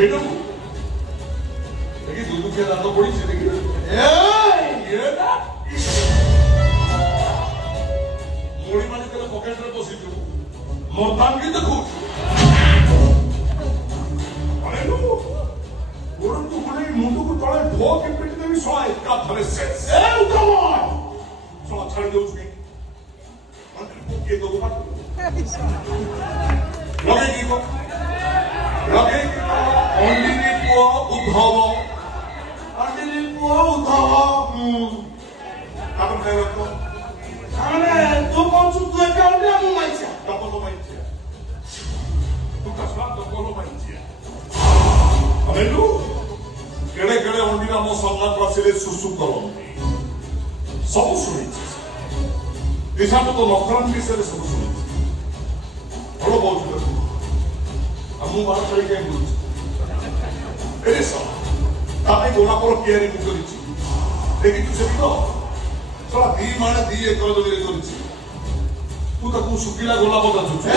ଏଇଟାକୁ ଦେଖି ଦୁଇ ଦୁଃଖିଆ ଦାନ୍ତ ପଡିଛି ଦେଖି ମୁଢି ମାରି ତେଲ ପକେଟରେ ବସିଛୁ ମର୍ଦ୍ଦାଙ୍ଗି ଦେଖୁଛୁ ଗୋଡକୁ ଗୁଣେଇ ମୁଣ୍ଡକୁ ତଳେ ଢୋକି ପିଟି ଦେବି ଶଳା ଏକାଥରେ ଶେଷ ଶଳା ଛାଡି ଦଉଛୁ କାହିଁକି କିଏ ଦବୁ ଲଗେଇକି ଅଣ୍ଡିନି ପୁଅ ଉଦ୍ଧବ ଅଣ୍ଡିନି ପୁଅ ଉଦ୍ଧବ ତାପରେ ତୁ କହୁଛୁ ତୁ ଏକା ଅଣ୍ଡିଆ ମୁଁ ମାଇଛିଆ ଡବଲ ମାଇଛିଆ ତୁ କାଶା ଡବଲ ମାଇଛିଆ ଅନେଲୁ କେଡେ କେଡେ ଅଣ୍ଡିରା ମୋ ସାମ୍ନାକୁ ଆସିଲେ ସୁସୁ କରନ୍ତି ସବୁ ଶୁଣିଛି ଦିଶାଠୁ ତ ନଖରାନ୍ତି ବିଷୟରେ ସବୁ ଶୁଣିଛି ଭଲ ବହୁତ ଆଉ ମୁଁ ବାହାର ଛାଡ଼ି କାହିଁ ବୁଲୁଛି ଏରେ ଶଳା ତା ପାଇଁ ଗୋଲାପର ତିଆରି ମୁଁ କରିଛି ଦେଖିଛୁ ସେଠି ତ ଶଳା 2 ମାଣେ 2 ଏକର ଜମିରେ କରିଛି ତୁ ତାକୁ ଶୁଖିଲା ଗୋଲାପ ଯାଚୁଛୁ